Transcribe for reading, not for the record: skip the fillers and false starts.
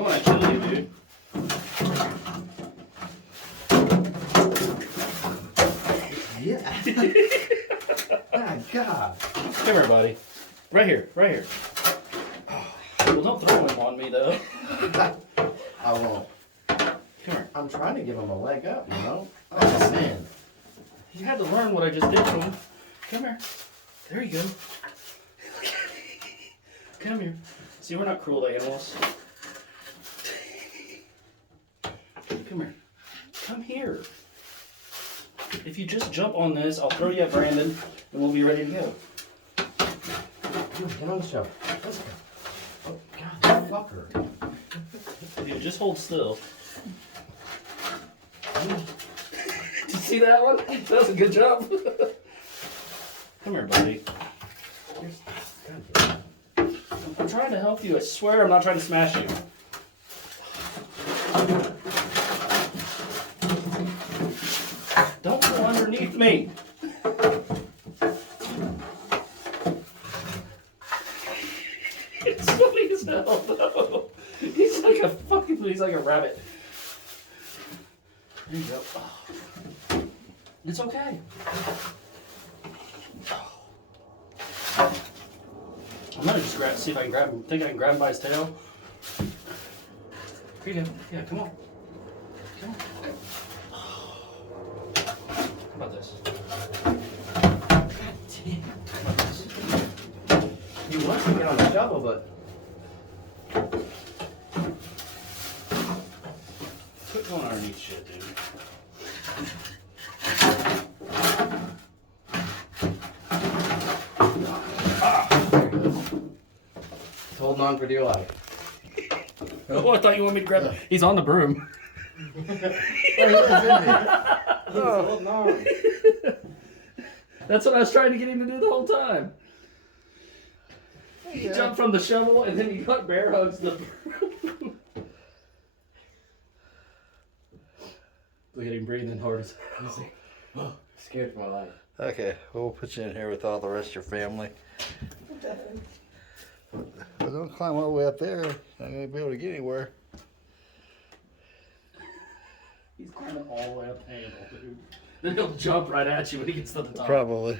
I want to kill you, dude. Yeah. My God. Come here, buddy. Right here, right here. Well, don't throw him on me, though. I won't. Come here. I'm trying to give him a leg up, you know? Oh, man. You had to learn what I just did to him. Come here. There you go. Come here. See, we're not cruel to animals. Come here. Come here. If you just jump on this, I'll throw you at Brandon, and we'll be ready to go. Get on the show. Let's go. Oh, God, fucker. Dude, just hold still. Did you see that one? That was a good jump. Come here, buddy. I'm trying to help you. I swear I'm not trying to smash you. Don't go underneath me. It's funny as hell, though. He's like a rabbit. There you go. Oh. It's okay. Oh. I'm gonna just see if I can grab him. Think I can grab him by his tail? Here you go. Yeah, come on. Come on. How about this? God damn. How about this? You want to get on the shovel, but... Quit going underneath shit, dude. He's holding on for dear life. Oh, I thought you wanted me to grab him. He's on the broom. He's holding on. That's what I was trying to get him to do the whole time. He jumped from the shovel and then he got bear hugs the broom. Look at him breathing hard as hell. Scared for my life. Okay, we'll put you in here with all the rest of your family. But don't climb all the way up there. Not gonna be able to get anywhere. He's climbing all the way up the handle, dude. Then he'll jump right at you when he gets to the top. Probably.